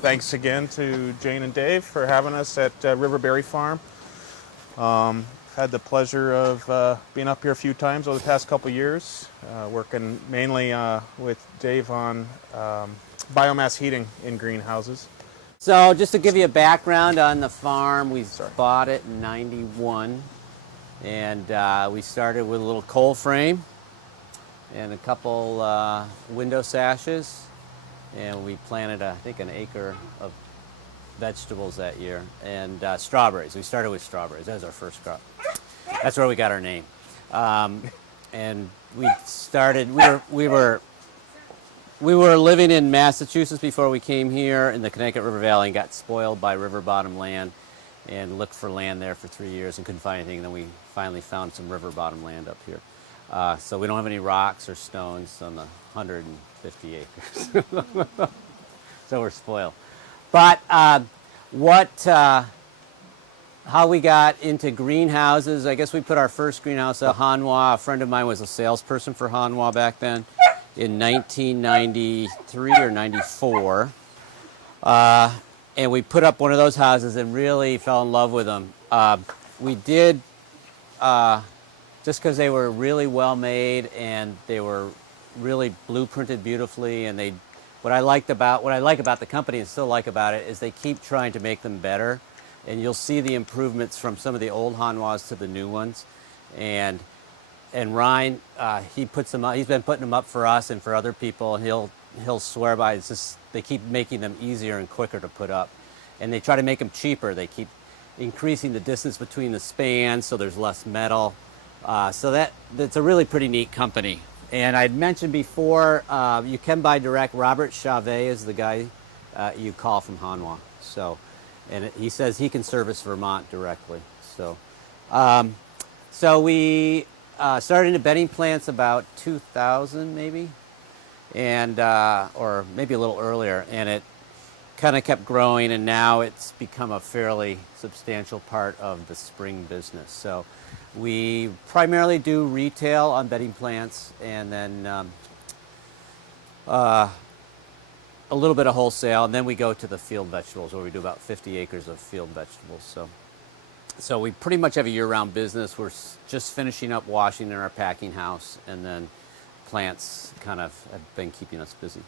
Thanks again to Jane and Dave for having us at Riverberry Farm. Had the pleasure of being up here a few times over the past couple years, working mainly with Dave on biomass heating in greenhouses. So just to give you a background on the farm, we bought it in '91, and we started with a little coal frame and a couple window sashes, and we planted, I think, an acre of vegetables that year, and strawberries. We started with strawberries. That was our first crop. That's where we got our name. And we started, we were living in Massachusetts before we came here in the Connecticut River Valley and got spoiled by river bottom land and looked for land there for 3 years and couldn't find anything. Then we finally found some river bottom land up here. So we don't have any rocks or stones on the 150 acres. So we're spoiled. But how we got into greenhouses, I guess we put our first greenhouse at Hanwha. A friend of mine was a salesperson for Hanwha back then in 1993 or 94. And we put up one of those houses and really fell in love with them. We did, just because they were really well made and they were really blueprinted beautifully, and what I like about the company and still like about it is they keep trying to make them better, and you'll see the improvements from some of the old Hanwhas to the new ones. And Ryan, he puts them up. He's been putting them up for us and for other people, and he'll swear by it. It's just they keep making them easier and quicker to put up, and they try to make them cheaper. They keep increasing the distance between the spans so there's less metal. So that's a really pretty neat company. And I'd mentioned before, you can buy direct. Robert Chavez is the guy you call from Hanwha. So, and he says he can service Vermont directly. So, so we started into bedding plants about 2000 maybe, and or maybe a little earlier, and it kind of kept growing, and now it's become a fairly substantial part of the spring business. So we primarily do retail on bedding plants, and then a little bit of wholesale, and then we go to the field vegetables, where we do about 50 acres of field vegetables. So we pretty much have a year-round business. We're just finishing up washing in our packing house, and then plants kind of have been keeping us busy.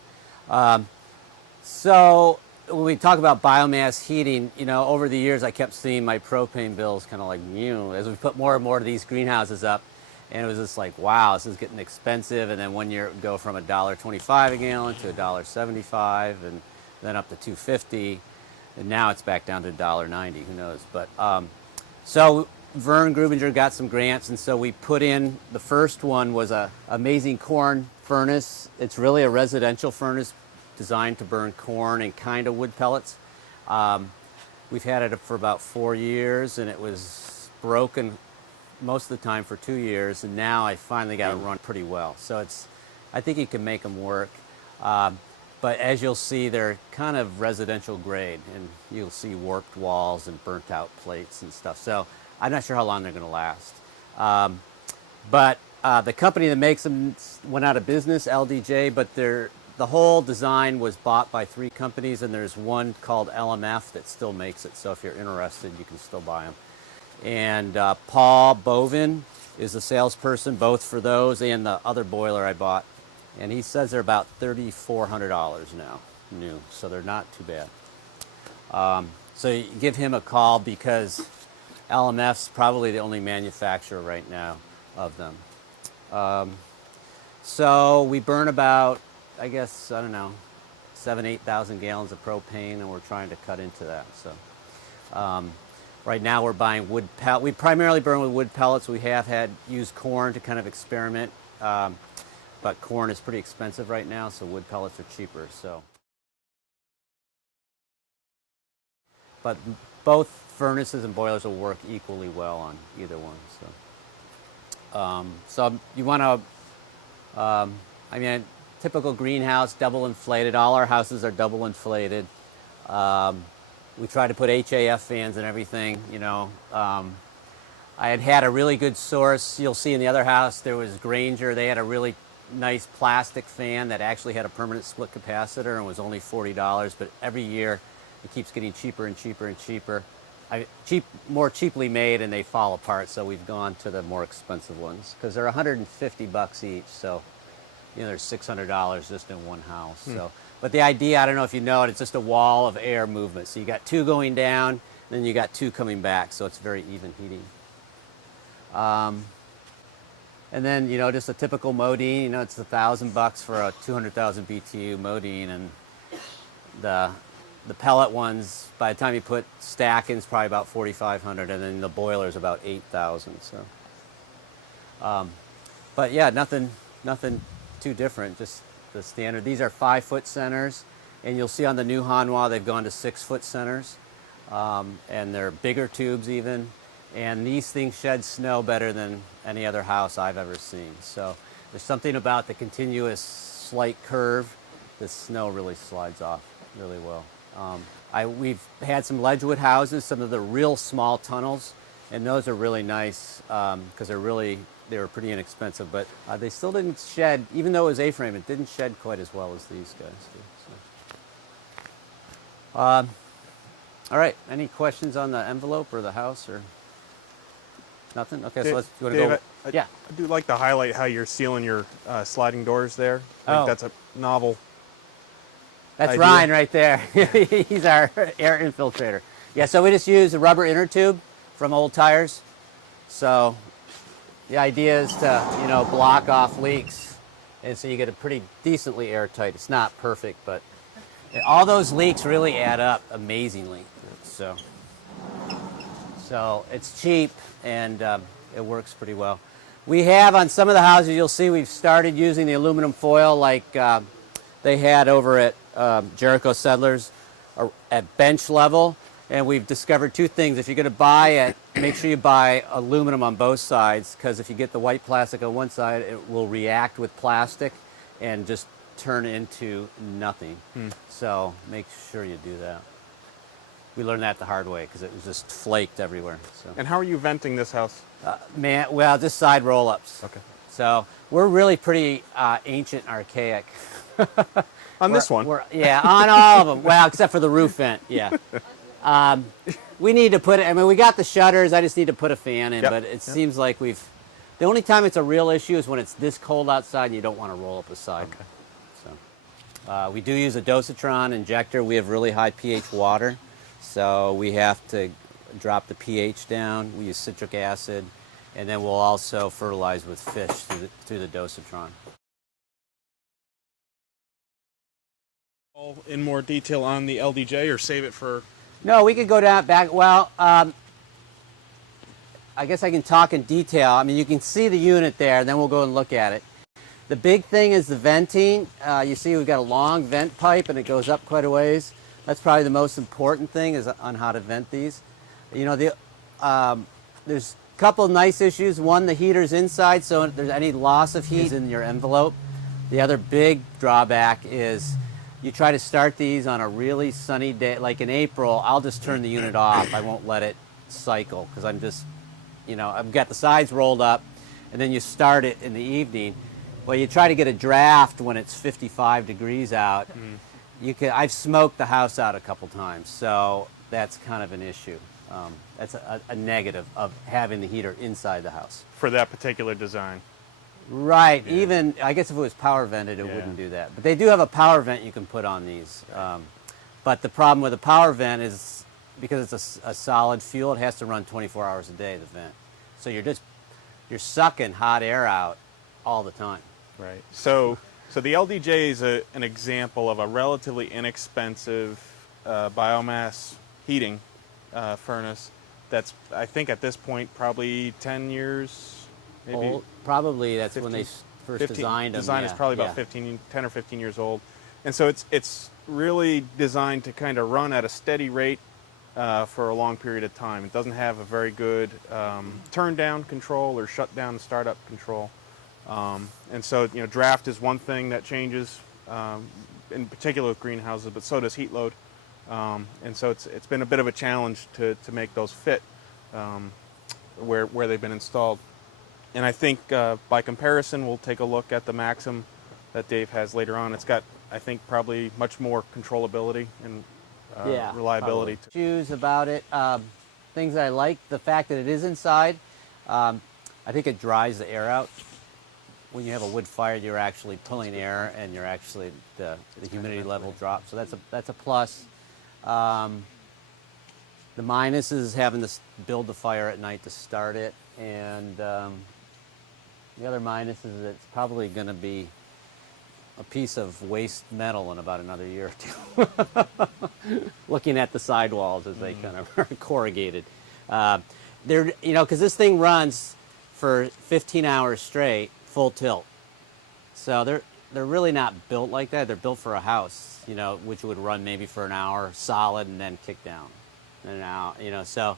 So when we talk about biomass heating, you know, over the years I kept seeing my propane bills kind of like, as we put more and more of these greenhouses up, and it was just like, wow, this is getting expensive. And then one year it would go from $1.25 a gallon to $1.75, and then up to $2.50, and now it's back down to $1.90. Who knows? But so Vern Grubinger got some grants, and so we put in, the first one was a amazing corn furnace. It's really a residential furnace designed to burn corn and kind of wood pellets. We've had it for about 4 years, and it was broken most of the time for 2 years, and now I finally got it run pretty well. So I think you can make them work. But as you'll see, they're kind of residential grade, and you'll see warped walls and burnt out plates and stuff. So I'm not sure how long they're going to last. But the company that makes them went out of business, LDJ, but the whole design was bought by 3 companies, and there's one called LMF that still makes it. So if you're interested, you can still buy them. And Paul Bovin is the salesperson, both for those and the other boiler I bought. And he says they're about $3,400 now, new. So they're not too bad. So you give him a call, because LMF's probably the only manufacturer right now of them. So we burn about, I guess, I don't know, 7,000 to 8,000 gallons of propane, and we're trying to cut into that. So right now we're buying wood pellets. We primarily burn with wood pellets. We have used corn to kind of experiment, but corn is pretty expensive right now, so wood pellets are cheaper. So, but both furnaces and boilers will work equally well on either one. So you want to, I mean, typical greenhouse, double inflated. All our houses are double inflated. We try to put HAF fans and everything, you know. I had a really good source. You'll see in the other house there was Granger. They had a really nice plastic fan that actually had a permanent split capacitor and was only $40, but every year it keeps getting cheaper and cheaper and cheaper. More cheaply made, and they fall apart, so we've gone to the more expensive ones because they're $150 each, so there's $600 just in one house. So, but the idea, I don't know if you know it, it's just a wall of air movement. So you got two going down, then you got two coming back, so it's very even heating. And then, just a typical Modine, it's $1,000 for a 200,000 BTU Modine, and the pellet ones, by the time you put stack in, is probably about $4,500, and then the boiler is about $8,000. So, but yeah, nothing too different, just the standard. These are 5-foot centers, and you'll see on the new Hanwha they've gone to 6-foot centers, and they're bigger tubes even. And these things shed snow better than any other house I've ever seen. So there's something about the continuous slight curve. The snow really slides off really well. We've had some Ledgewood houses, some of the real small tunnels, and those are really nice because they were pretty inexpensive, but they still didn't shed, even though it was A-frame, it didn't shed quite as well as these guys do. So. All right, any questions on the envelope or the house or nothing? Okay, so let's go. Dave, Yeah. I do like to highlight how you're sealing your sliding doors there. I think that's a novel That's idea. Ryan right there. He's our air infiltrator. Yeah, so we just use a rubber inner tube from old tires. So the idea is to, block off leaks, and so you get a pretty decently airtight. It's not perfect, but all those leaks really add up amazingly. So it's cheap, and it works pretty well. We have on some of the houses, you'll see we've started using the aluminum foil like they had over at Jericho Settlers at bench level. And we've discovered two things. If you're going to buy it, make sure you buy aluminum on both sides, because if you get the white plastic on one side, it will react with plastic and just turn into nothing. So make sure you do that. We learned that the hard way because it was just flaked everywhere. So. And how are you venting this house? Just side roll-ups. Okay. So we're really pretty ancient and archaic. On this one? Yeah, on all of them. Well, except for the roof vent, yeah. We need to put it, we got the shutters, I just need to put a fan in, but it seems like the only time it's a real issue is when it's this cold outside and you don't want to roll up a side. Okay. So, we do use a dosatron injector. We have really high pH water, so we have to drop the pH down. We use citric acid, and then we'll also fertilize with fish through the dosatron. In more detail on the LDJ, or save it for... No, we could go back. Well, I guess I can talk in detail. You can see the unit there, and then we'll go and look at it. The big thing is the venting. You see we've got a long vent pipe, and it goes up quite a ways. That's probably the most important thing is on how to vent these. There's a couple of nice issues. One, the heater's inside, so if there's any loss of heat in your envelope. The other big drawback is you try to start these on a really sunny day, like in April, I'll just turn the unit off. I won't let it cycle because I'm just, I've got the sides rolled up, and then you start it in the evening. Well, you try to get a draft when it's 55 degrees out. I've smoked the house out a couple times, so that's kind of an issue. That's a negative of having the heater inside the house. For that particular design. Right. Yeah. Even, I guess if it was power vented, it wouldn't do that. But they do have a power vent you can put on these. But the problem with a power vent is because it's a solid fuel, it has to run 24 hours a day, the vent. So you're sucking hot air out all the time. Right. So the LDJ is an example of a relatively inexpensive biomass heating furnace that's, I think at this point, probably 10 years. Maybe old. Probably that's 15, when they first designed them. Design is probably about 10 or 15 years old. And so it's really designed to kind of run at a steady rate for a long period of time. It doesn't have a very good turn down control or shut down and startup control. And so, draft is one thing that changes, in particular with greenhouses, but so does heat load. And so it's been a bit of a challenge to make those fit where they've been installed. And I think by comparison, we'll take a look at the Maxim that Dave has later on. It's got, I think, probably much more controllability and reliability. Issues about it. Things I like, the fact that it is inside. I think it dries the air out. When you have a wood fire, you're actually pulling air, and you're actually the humidity level drops. So that's a plus. The minus is having to build the fire at night to start it, and the other minus is it's probably going to be a piece of waste metal in about another year or two. Looking at the sidewalls as they kind of are corrugated. They're, you know, because this thing runs for 15 hours straight, full tilt. So they're really not built like that. They're built for a house, you know, which would run maybe for an hour solid and then kick down. And now, you know, so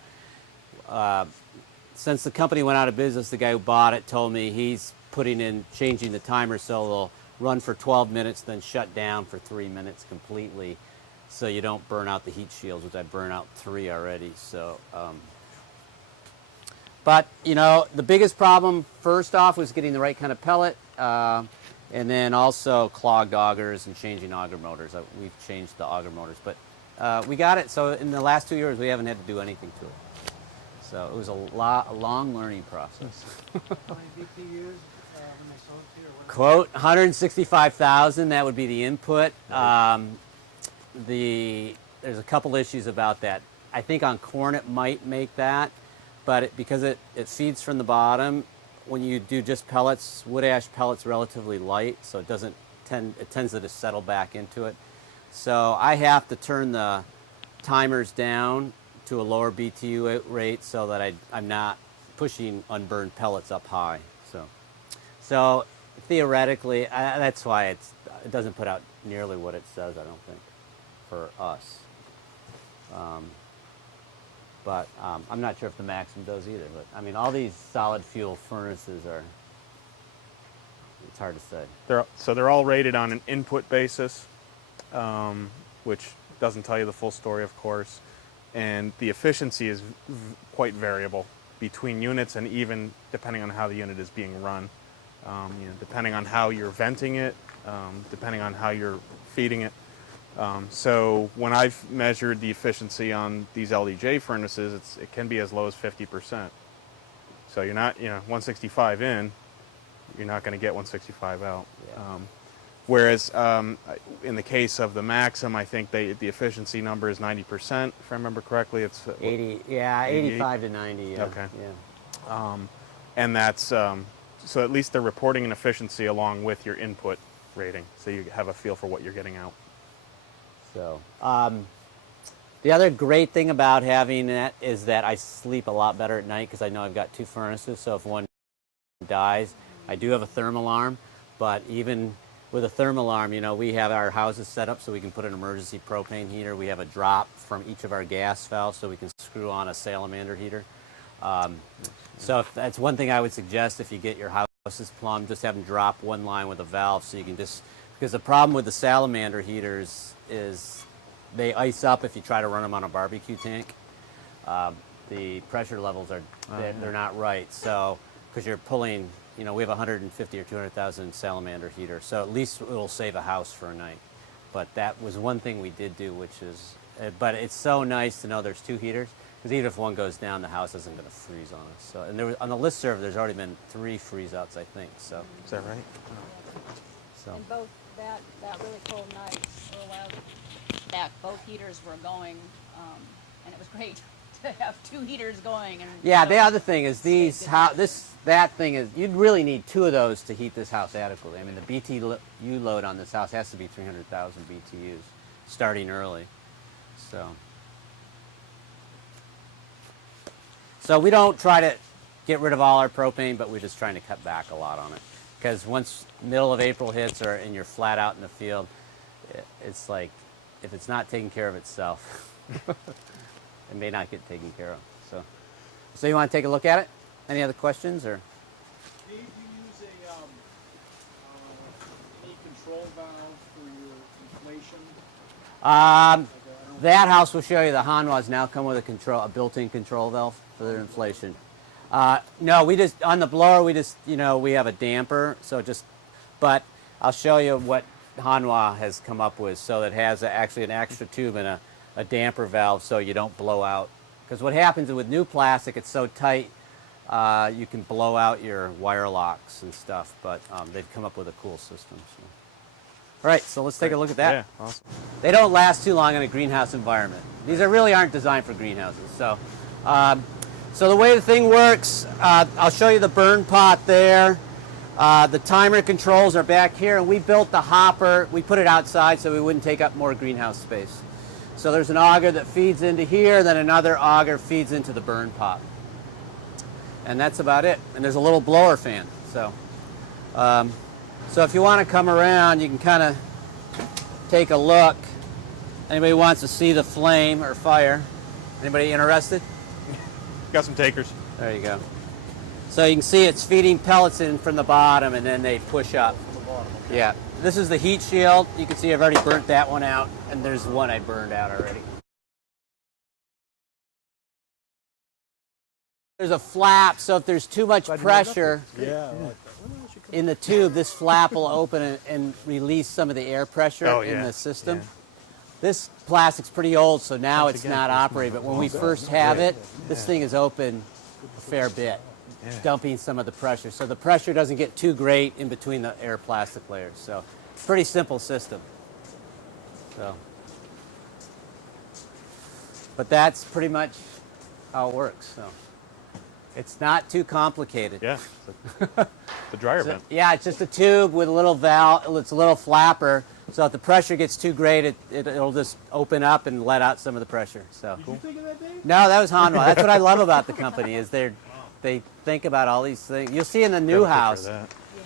since the company went out of business, the guy who bought it told me he's changing the timer so they'll run for 12 minutes, then shut down for 3 minutes completely, so you don't burn out the heat shields, which I burned out 3 already. So, but you know, the biggest problem first off was getting the right kind of pellet, and then also clogged augers and changing auger motors. We've changed the auger motors, but we got it. So in the last 2 years, we haven't had to do anything to it. So it was a long learning process. How many BTUs when they sold it to you? Or what? Quote 165,000. That would be the input. There's a couple issues about that. I think on corn it might make that, but because it feeds from the bottom, when you do just pellets, wood ash pellets relatively light, so it tends to just settle back into it. So I have to turn the timers down to a lower BTU rate so that I'm not pushing unburned pellets up high. So theoretically, that's why it doesn't put out nearly what it says, I don't think, for us. But I'm not sure if the Maxim does either. But I mean, all these solid fuel furnaces it's hard to say. They're all rated on an input basis, which doesn't tell you the full story, of course. And the efficiency is quite variable between units, and even depending on how the unit is being run. You know, depending on how you're venting it, depending on how you're feeding it. So when I've measured the efficiency on these LDJ furnaces, it can be as low as 50%. So you're not, you know, 165 in, you're not going to get 165 out. Yeah. Whereas in the case of the Maxim, I think the efficiency number is 90%, if I remember correctly. It's 80, yeah, 85 to 90. Yeah. Okay. Yeah. And that's so at least they're reporting an efficiency along with your input rating, so you have a feel for what you're getting out. So the other great thing about having that is that I sleep a lot better at night because I know I've got 2 furnaces. So if one dies, I do have a thermal alarm, but even with a thermal alarm, you know, we have our houses set up so we can put an emergency propane heater. We have a drop from each of our gas valves so we can screw on a salamander heater. So if that's one thing I would suggest if you get your houses plumbed, just have them drop one line with a valve so you can just, because the problem with the salamander heaters is they ice up if you try to run them on a barbecue tank. The pressure levels they're not right. So, because you're pulling, you know, we have 150 or 200,000 salamander heater, so at least it'll save a house for a night. But that was one thing we did do, which is, but it's so nice to know there's 2 heaters, because even if one goes down, the house isn't going to freeze on us. So, and there was, on the listserv, there's already been 3 freeze-outs, I think. So, is that right? So. And both that really cold night for a while back, both heaters were going, and it was great to have 2 heaters going. And yeah, the other thing is that thing is, you'd really need 2 of those to heat this house adequately. I mean, the BTU load on this house has to be 300,000 BTUs, starting early. So we don't try to get rid of all our propane, but we're just trying to cut back a lot on it. Because once middle of April hits and you're flat out in the field, it's like, if it's not taking care of itself, it may not get taken care of. So you want to take a look at it? Any other questions? Or? Dave, you use any control valve for your inflation? That house will show you the Hanwhas now come with a built-in control valve for their inflation. No, we just, on the blower, we just, you know, we have a damper, so just, but I'll show you what Hanwha has come up with. So it has actually an extra tube and a damper valve so you don't blow out. Because what happens with new plastic, it's so tight, you can blow out your wire locks and stuff, but they've come up with a cool system. So. All right, so let's take a look at that. Yeah, awesome. They don't last too long in a greenhouse environment. These really aren't designed for greenhouses. So, so the way the thing works, I'll show you the burn pot there. The timer controls are back here, and we built the hopper. We put it outside so we wouldn't take up more greenhouse space. So there's an auger that feeds into here, then another auger feeds into the burn pot. And that's about it. And there's a little blower fan. So, so if you want to come around, you can kind of take a look. Anybody wants to see the flame or fire? Anybody interested? Got some takers. There you go. So you can see it's feeding pellets in from the bottom, and then they push up. Yeah. This is the heat shield. You can see I've already burnt that one out, and there's one I burned out already. There's a flap, so if there's too much pressure in the tube, this flap will open and release some of the air pressure in the system. Yeah. This plastic's pretty old, so now it's not operating, but when we first have it, this thing is open a fair bit, dumping some of the pressure. So the pressure doesn't get too great in between the air plastic layers. So pretty simple system. So, but that's pretty much how it works. So it's not too complicated. Yeah. The dryer vent. Yeah, it's just a tube with a little valve. It's a little flapper. So if the pressure gets too great, it'll just open up and let out some of the pressure. So. Did you think of that, Dave? No, that was Hanwha. That's what I love about the company is they think about all these things. You'll see in the new house,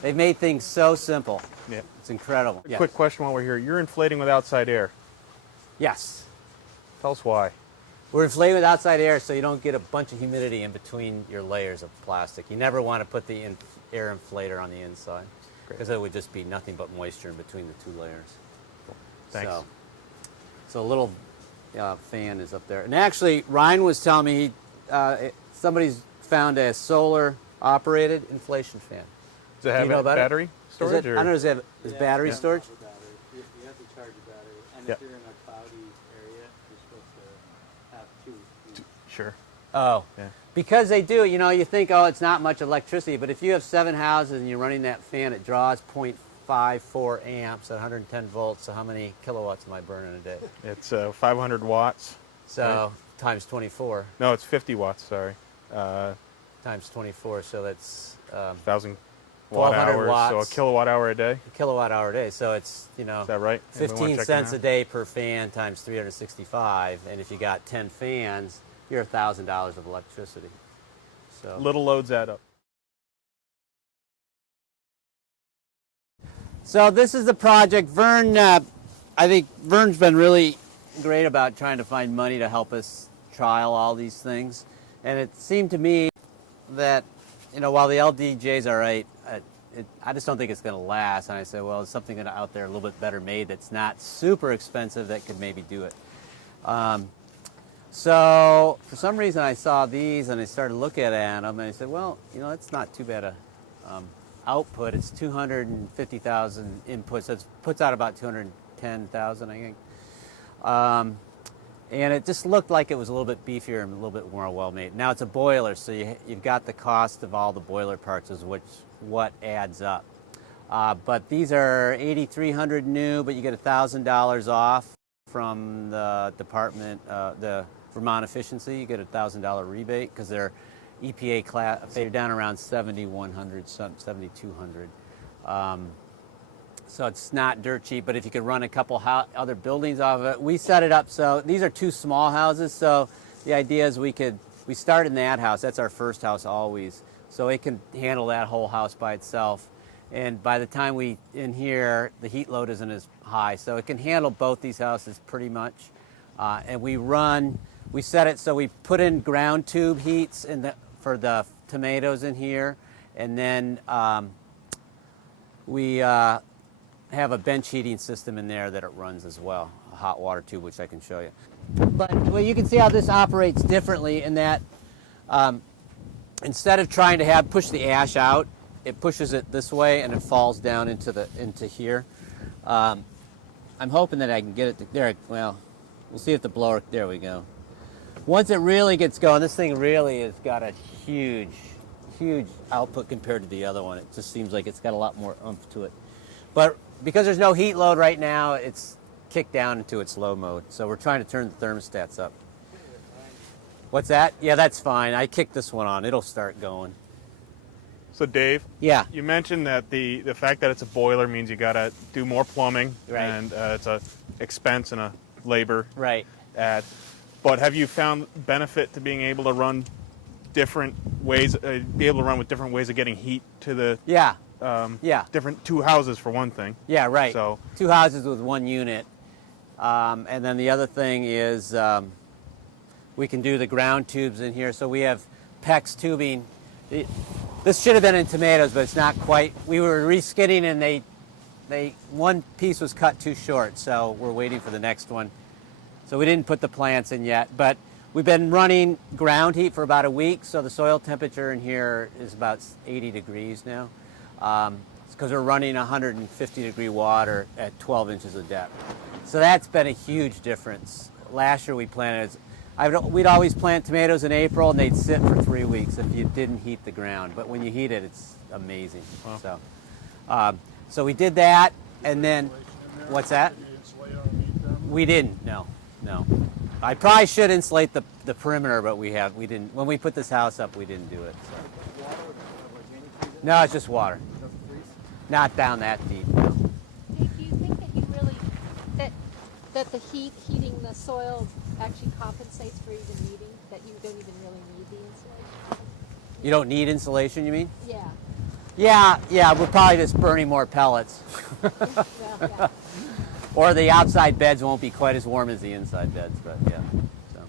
they've made things so simple. Yeah. It's incredible. A quick question while we're here. You're inflating with outside air. Yes. Tell us why. We're inflating with outside air so you don't get a bunch of humidity in between your layers of plastic. You never want to put the air inflator on the inside because it would just be nothing but moisture in between the two layers. Cool. Thanks. So a little fan is up there. And actually, Ryan was telling me somebody's found a solar-operated inflation fan. Does it have know about it? battery storage? I don't know, does it have battery storage? You have to charge your battery. And Yep. if you're in a cloudy area, you're supposed to have two. Sure. Oh. Yeah. Because they do, you know, you think, oh, it's not much electricity, but if you have 7 houses and you're running that fan, it draws 0.54 amps at 110 volts, so how many kilowatts am I burning a day? It's 500 watts. So times 24. No, it's 50 watts, sorry. Times 24, so that's 1,000 watt 1,200 hours, so a watts. kilowatt hour a day. a kilowatt hour a day. So it's, you know, Is that right? Anybody wanna 15 check cents it a day per fan times 365, and if you got 10 fans, you're $1,000 of electricity. So Little loads add up. So this is the project. Vern, I think Vern's been really great about trying to find money to help us trial all these things. And it seemed to me that, you know, while the LDJ's all right, I just don't think it's going to last. And I said, well, there's something out there a little bit better made that's not super expensive that could maybe do it. So for some reason I saw these and I started looking at them and I said, well, you know, that's not too bad a output. It's 250,000 inputs. That puts out about 210,000, I think. And it just looked like it was a little bit beefier and a little bit more well-made. Now it's a boiler, so you've got the cost of all the boiler parts, is what adds up. But these are 8,300 new, but you get $1,000 off from the department, the Vermont Efficiency. You get a $1,000 rebate because they're EPA class. They're down around 7,100, 7,200. So it's not dirt cheap, but if you could run a couple other buildings off of it. We set it up so these are 2 small houses, so the idea is we start in that house. That's our first house always. So it can handle that whole house by itself. And by the time we in here, the heat load isn't as high. So it can handle both these houses pretty much. And we set it so we put in ground tube heats for the tomatoes in here. And then we have a bench heating system in there that it runs as well, a hot water tube, which I can show you. But well, you can see how this operates differently in that instead of trying to push the ash out, it pushes it this way and it falls down into here. I'm hoping that I can get it to, there. Well, we'll see if the blower. There we go. Once it really gets going, this thing really has got a huge output compared to the other one. It just seems like it's got a lot more oomph to it. But because there's no heat load right now, it's kicked down into its low mode. So we're trying to turn the thermostats up. What's that? Yeah, that's fine. I kicked this one on. It'll start going. So Dave, Yeah. you mentioned that the fact that it's a boiler means you got to do more plumbing, Right. and it's a expense and a labor Right. add. But have you found benefit to being able to run different ways, be able to run with different ways of getting heat to the Yeah. Yeah. different two houses for one thing? Yeah, right. So 2 houses with 1 unit. And then the other thing is we can do the ground tubes in here. So we have PEX tubing. This should have been in tomatoes, but it's not quite. We were reskinning and one piece was cut too short, so we're waiting for the next one. So we didn't put the plants in yet, but we've been running ground heat for about a week, so the soil temperature in here is about 80 degrees now. It's because we're running 150-degree water at 12 inches of depth. So that's been a huge difference. Last year we planted, we'd always plant tomatoes in April and they'd sit for 3 weeks if you didn't heat the ground. But when you heat it, it's amazing. Wow. So we did that, and then, what's that? We didn't, no. I probably should insulate the perimeter, but we didn't. When we put this house up, we didn't do it. So. No, it's just water. Not down that deep, no. Dave, do you think that you really, that the heating the soil actually compensates for even needing, that you don't even really need the insulation? You don't need insulation, you mean? Yeah. Yeah, we're probably just burning more pellets. Well, yeah. Or the outside beds won't be quite as warm as the inside beds, but yeah. So.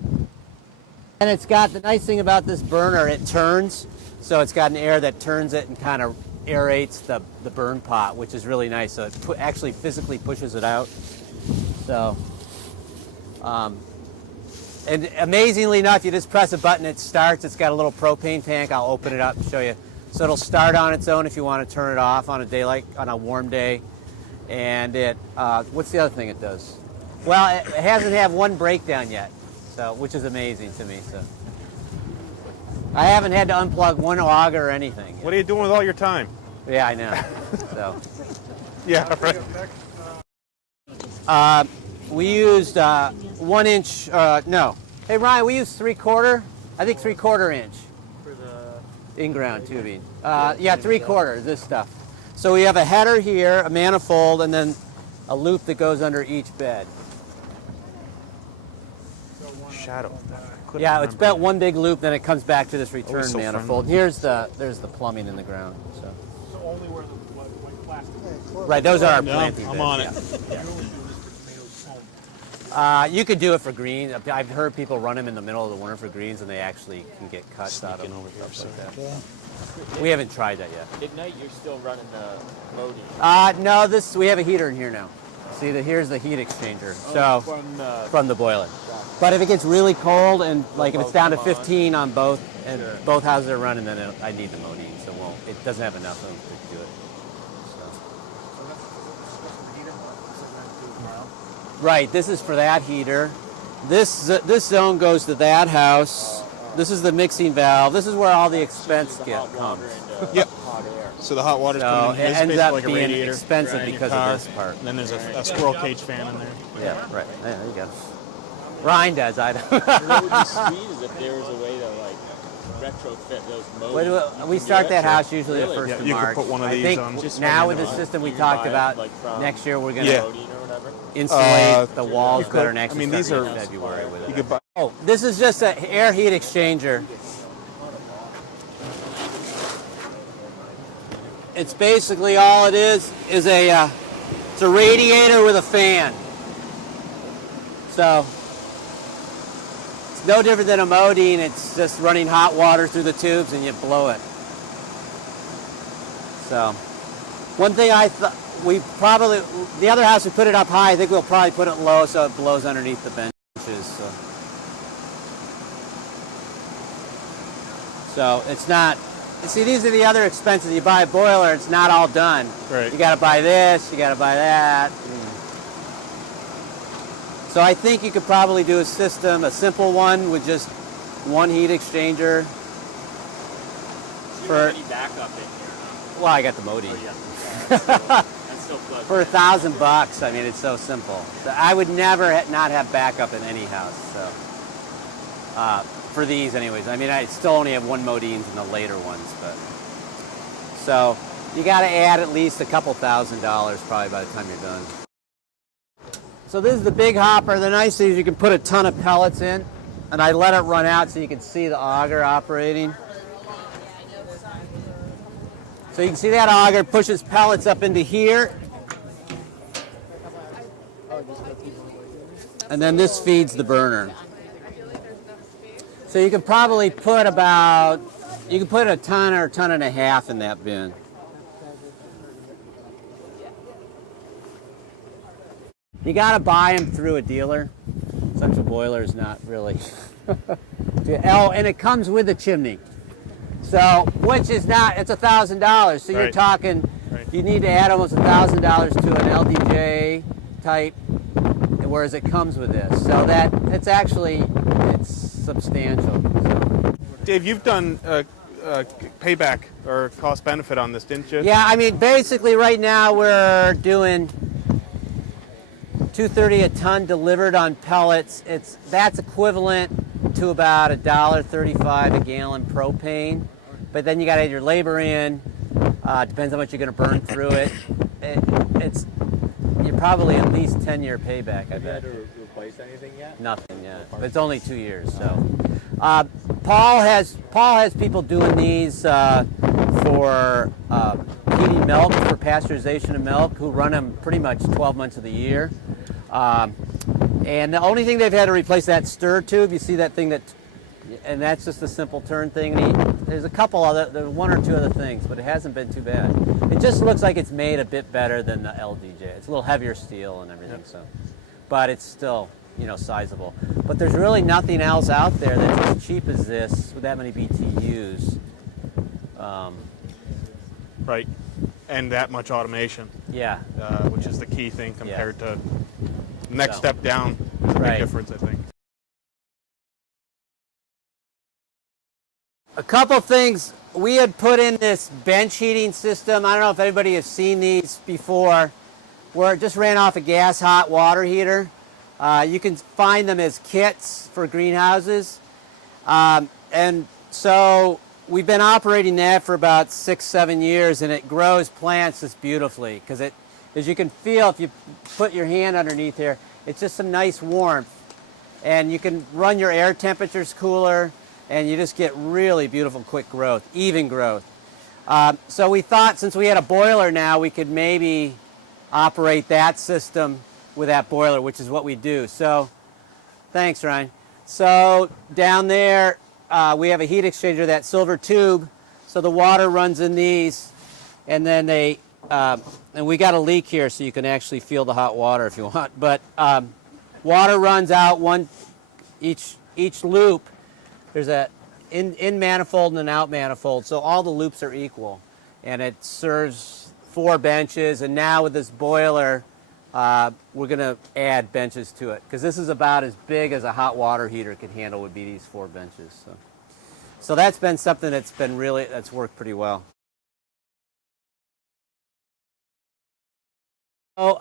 And it's got, the nice thing about this burner, it turns, so it's got an air that turns it and kind of aerates the burn pot, which is really nice. So it actually physically pushes it out. So, and amazingly enough, you just press a button, it starts. It's got a little propane tank. I'll open it up and show you. So it'll start on its own if you want to turn it off on a warm day. And it, what's the other thing it does? Well, it hasn't had one breakdown yet, so which is amazing to me. So I haven't had to unplug one auger or anything. what are you doing with all your time? Yeah, I know. So Yeah, right. we used 1 inch. No, hey Ryan, we used 3/4. I think 3/4 inch For the in-ground tubing. Yeah, 3/4. This stuff. So we have a header here, a manifold, and then a loop that goes under each bed. Shadow. Yeah, it's bent one big loop, then it comes back to this return so manifold. Here's there's the plumbing in the ground. So. So only where the white plastic. Right, those are our No, planting I'm beds, on yeah. it. You're only doing this for tomatoes home. You could do it for greens. I've heard people run them in the middle of the winter for greens, and they actually can get cuts out of them and stuff like that. We haven't tried that yet. At night, you're still running the loading. No, we have a heater in here now. See, here's the heat exchanger. So from the boiler. But if it gets really cold and like if it's down to 15 on both and both houses are running, then I need the modine. So it doesn't have enough of them to do it. So. Right. This is for that heater. This zone goes to that house. This is the mixing valve. This is where all the expense comes. Yep. Hot air. So the hot water's So coming in. it This is ends basically up like a being radiator expensive in your because car. of this part. And then there's a squirrel cage fan in there. Yeah, right. Yeah, there you go. Ryan does. I don't. You know what would be sweet is if there was a way to like retrofit those motors. We start that house usually the Really? 1st Yeah, of you could March. put one of I these think on. Just now when with you the buy it, system we you can talked buy it, about, like, from next year we're going to Yeah. Modine or whatever. insulate the walls you better could- next I mean, year these in are- February with You it. could buy. Oh, this is just an air heat exchanger. It's basically all it is it's a radiator with a fan. So it's no different than a modine. It's just running hot water through the tubes and you blow it. So one thing the other house we put it up high. I think we'll probably put it low so it blows underneath the benches. So it's not, you see, these are the other expenses. You buy a boiler, it's not all done. Right. You got to buy this, you got to buy that. So I think you could probably do a system, a simple one with just one heat exchanger. So you For- don't have any backup in here, huh? Well, I got the Modi. Oh, yeah. That's still plugged For in. $1,000, I mean, it's so simple. So I would never not have backup in any house. So for these, anyways. I mean, I still only have one Modines in the later ones, but so you got to add at least a couple $1,000 probably by the time you're done. So this is the big hopper. The nice thing is you can put a ton of pellets in, and I let it run out so you can see the auger operating. So you can see that auger pushes pellets up into here. And then this feeds the burner. So you can probably put about, you can put a ton or a ton and a half in that bin. You got to buy them through a dealer. Central boiler is not really. Oh, and it comes with a chimney. So, which is not, it's $1,000. So you're Right. talking, Right. you need to add almost $1,000 to an LDJ type, whereas it comes with this. So that, it's actually, it's substantial. So. Dave, you've done payback or cost benefit on this, didn't you? Yeah, I mean, basically right now we're doing $2.30 a ton delivered on pellets. That's equivalent to about $1.35 a gallon propane. But then you got to add your labor in. Depends how much you're going to burn through it. You're probably at least 10-year payback, I bet. Have you had to replace anything yet? Nothing yet. But it's only 2 years. So, Paul has people doing these for heating milk, for pasteurization of milk, who run them pretty much 12 months of the year. And the only thing they've had to replace that stir tube. You see that thing and that's just a simple turn thing. There's a couple other, there's one or two other things, but it hasn't been too bad. It just looks like it's made a bit better than the LDJ. It's a little heavier steel and everything, so, but it's still, sizable. But there's really nothing else out there that's as cheap as this with that many BTUs. Right. And that much automation, Yeah. which is the key thing compared to next So. step down. Is a Right. big difference, I think. A couple things. We had put in this bench heating system. I don't know if anybody has seen these before, where it just ran off a gas hot water heater. You can find them as kits for greenhouses. And so we've been operating that for about 6-7 years, and it grows plants just beautifully, because as you can feel if you put your hand underneath here, it's just some nice warmth. And you can run your air temperatures cooler, and you just get really beautiful quick growth, even growth. So we thought, since we had a boiler now, we could maybe operate that system with that boiler, which is what we do. So, thanks, Ryan. So down there, we have a heat exchanger, that silver tube. So the water runs in these, and then and we got a leak here, so you can actually feel the hot water if you want. But water runs out each loop. There's a in manifold and an out manifold, so all the loops are equal, and it serves 4 benches. And now with this boiler, we're going to add benches to it, because this is about as big as a hot water heater could handle, would be these 4 benches. So that's been something that's worked pretty well. So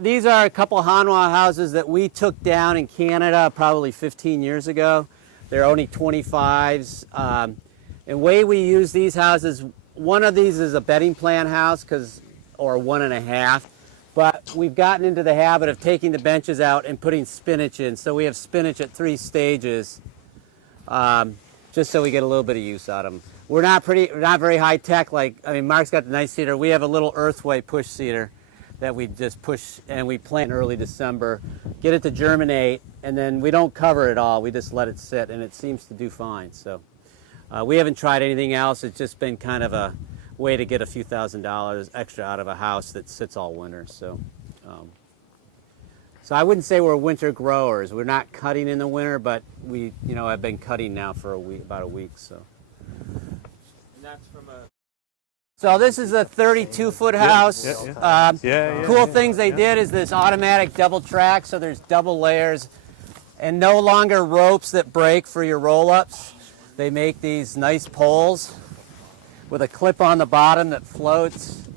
these are a couple Hanwha houses that we took down in Canada probably 15 years ago. They're only 25s. And the way we use these houses, one of these is a bedding plan house, or 1.5. But we've gotten into the habit of taking the benches out and putting spinach in. So we have spinach at 3 stages, just so we get a little bit of use out of them. We're not very high tech. Mark's got the nice seeder. We have a little Earthway push seeder that we just push, and we plant in early December, get it to germinate, and then we don't cover it all. We just let it sit, and it seems to do fine. So we haven't tried anything else. It's just been kind of a way to get a few $1,000s extra out of a house that sits all winter. So So I wouldn't say we're winter growers. We're not cutting in the winter, but we, have been cutting now for about a week. So. And that's from a. So this is a 32-foot house. Cool things they did is this automatic double track, so there's double layers, and no longer ropes that break for your roll-ups. They make these nice poles with a clip on the bottom that floats,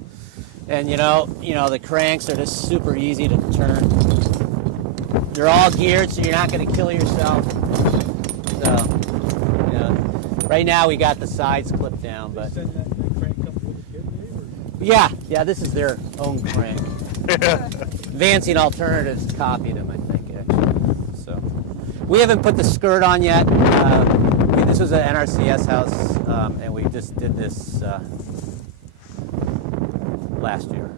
and the cranks are just super easy to turn. They're all geared, so you're not going to kill yourself. So, right now we got the sides clipped down, but yeah, this is their own crank. Advancing Alternatives copied them, I think, actually. So we haven't put the skirt on yet. This was an NRCS house, and we just did this last year.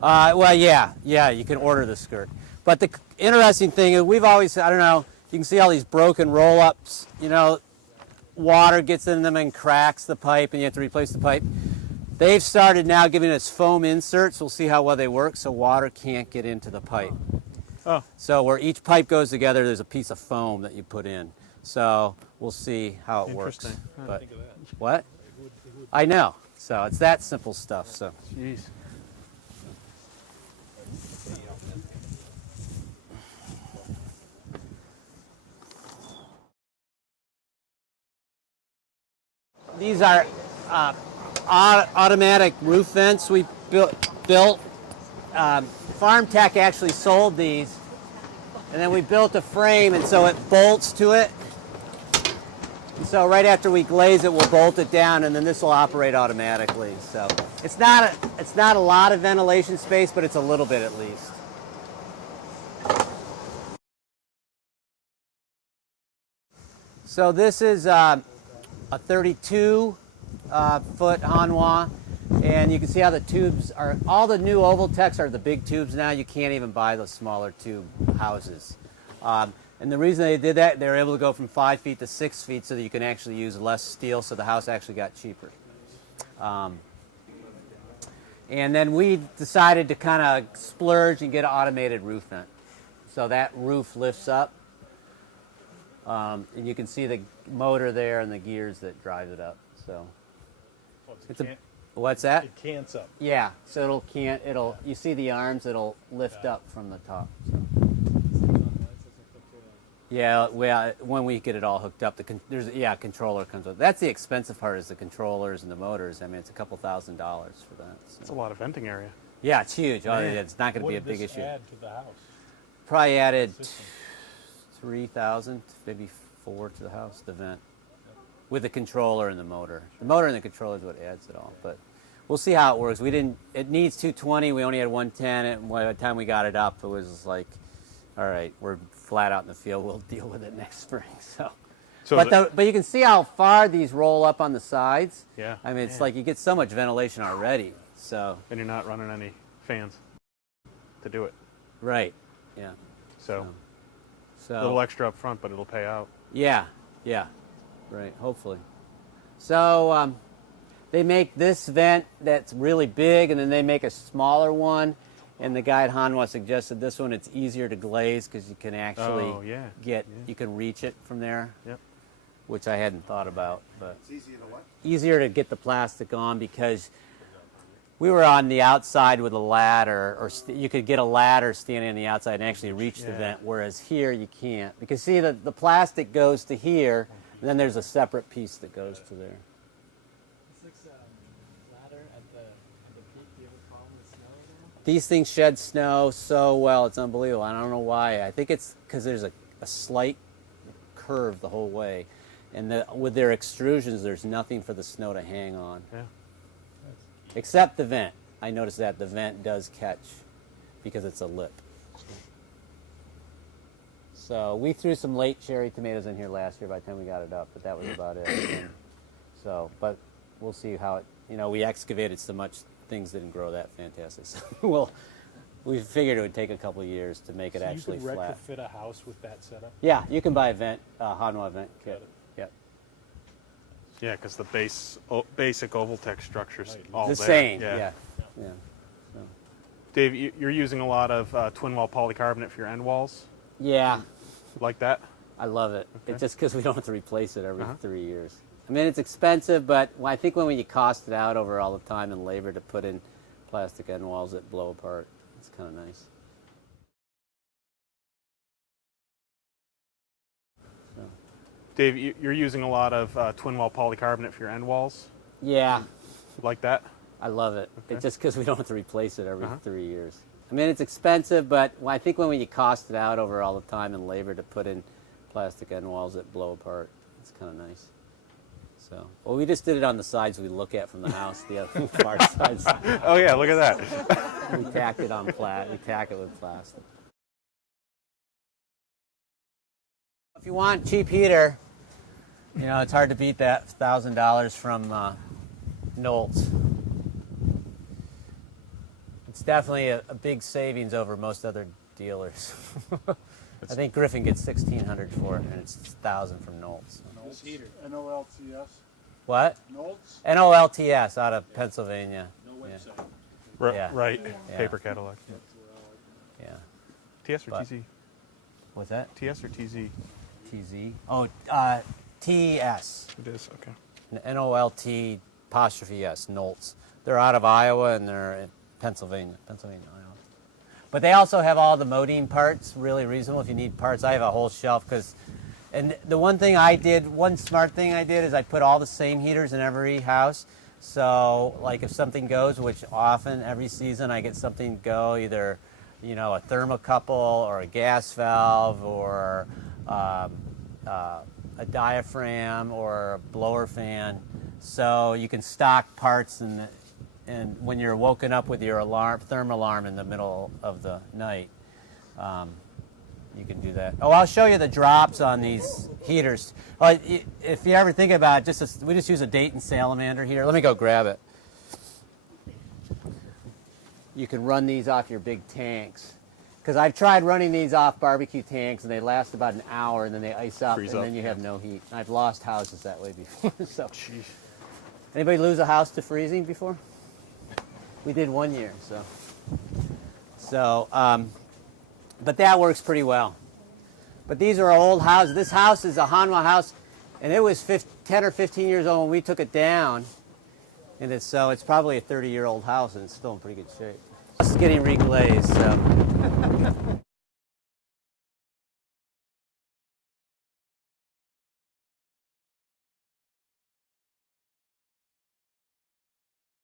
Well, yeah, you can order the skirt. But the interesting thing is we've always, I don't know, you can see all these broken roll-ups, water gets in them and cracks the pipe and you have to replace the pipe. They've started now giving us foam inserts. We'll see how well they work so water can't get into the pipe. Oh. So where each pipe goes together, there's a piece of foam that you put in. So we'll see how it works. Interesting. But, what? I know. So it's that simple stuff. So. Jeez. These are automatic roof vents we built. Farm Tech actually sold these, and then we built a frame, and so it bolts to it. And so right after we glaze it, we'll bolt it down, and then this will operate automatically. So it's not a lot of ventilation space, but it's a little bit at least. So this is a 32 foot Hanwha, and you can see how the tubes are, all the new Ovaltecs are the big tubes now. You can't even buy those smaller tube houses. And the reason they did that, they were able to go from 5 feet to 6 feet so that you can actually use less steel, so the house actually got cheaper. And then we decided to kind of splurge and get an automated roof vent. So that roof lifts up. And you can see the motor there and the gears that drive it up. So, what's that? It cants up. Yeah. So you see the arms. It'll lift up from the top. So. Yeah. Well, when we get it all hooked up, controller comes with. That's the expensive part is the controllers and the motors. I mean, it's a couple $1,000s for that. So. That's a lot of venting area. Yeah, it's huge. It's not going to be a big issue. What did this add to the house? Probably added 3,000, maybe 4 to the house, the vent, with the controller and the motor. The motor and the controller is what adds it all, but we'll see how it works. It needs 220, we only had 110, and by the time we got it up, it was like, all right, we're flat out in the field, we'll deal with it next spring, so. But you can see how far these roll up on the sides. Yeah. I mean, it's like you get so much ventilation already, so. And you're not running any fans to do it. Right, yeah. So. So, a little extra up front, but it'll pay out. Yeah, right, hopefully. So they make this vent that's really big, and then they make a smaller one, and the guy at Hanwha suggested this one. It's easier to glaze because you can actually you can reach it from there, which I hadn't thought about. But it's easier to what? Easier to get the plastic on because we were on the outside with a ladder, or you could get a ladder standing on the outside and actually reach the vent, whereas here you can't. Because see, the plastic goes to here, and then there's a separate piece that goes to there. This looks ladder at the peak. Do you ever fall in the snow there? These things shed snow so well, it's unbelievable. I don't know why. I think it's because there's a slight curve the whole way. And with their extrusions, there's nothing for the snow to hang on. Yeah. Except the vent. I noticed that the vent does catch because it's a lip. So we threw some late cherry tomatoes in here last year by the time we got it up, but that was about it. But we'll see how it, we excavated so much, things didn't grow that fantastic. So we figured it would take a couple of years to make it actually flat. You could retrofit a house with that setup? Yeah, you can buy a vent, Hanwha vent kit. Yeah, because the basic Ovaltech structure's all the there. same, Yeah. So. Dave, you're using a lot of twin wall polycarbonate for your end walls. Yeah, Like that? I love it. Okay. It's just because we don't have to replace it every 3 years. I mean, it's expensive, but I think when you cost it out over all the time and labor to put in plastic end walls that blow apart, it's kind of nice. So. Dave, you're using a lot of twin wall polycarbonate for your end walls. Yeah, Like that? I love it. Okay. It's just because we don't have to replace it every 3 years. I mean, it's expensive, but I think when you cost it out over all the time and labor to put in plastic end walls that blow apart, it's kind of nice. So, well, we just did it on the sides we look at from the house, the other far sides. Oh yeah, look at that. We tacked it on we tack it with plastic. If you want cheap heater, you know, it's hard to beat that $1,000 from Knowles. It's definitely a big savings over most other dealers. I think Griffin gets $1,600 for it, and it's $1,000 from Knowles. This heater. NOLTS. What? Knowles? NOLTS out of Pennsylvania. No Yeah. website. Yeah. Right. Yeah. Paper catalog. Yeah. TS or But- TZ? What's that? TS or TZ? TZ. Oh, TS. It is, okay. NOLT apostrophe S, Knowles. They're out of Iowa and they're in Pennsylvania, Iowa. But they also have all the modine parts, really reasonable if you need parts. I have a whole shelf and the one smart thing I did is I put all the same heaters in every house. So like if something goes, which often every season I get something go, either, you know, a thermocouple or a gas valve or a diaphragm or a blower fan. So you can stock parts and when you're woken up with your thermal alarm in the middle of the night, you can do that. Oh, I'll show you the drops on these heaters. If you ever think about it, we just use a Dayton salamander heater. Let me go grab it. You can run these off your big tanks. Because I've tried running these off barbecue tanks, and they last about an hour, and then they ice up, Freeze and up, then you yeah. have no heat. I've lost houses that way before. So, anybody lose a house to freezing before? We did 1 year, but that works pretty well. But these are old houses. This house is a Hanwha house, and it was 10 or 15 years old when we took it down. And it's probably a 30-year-old house, and it's still in pretty good shape. It's getting reglazed, so.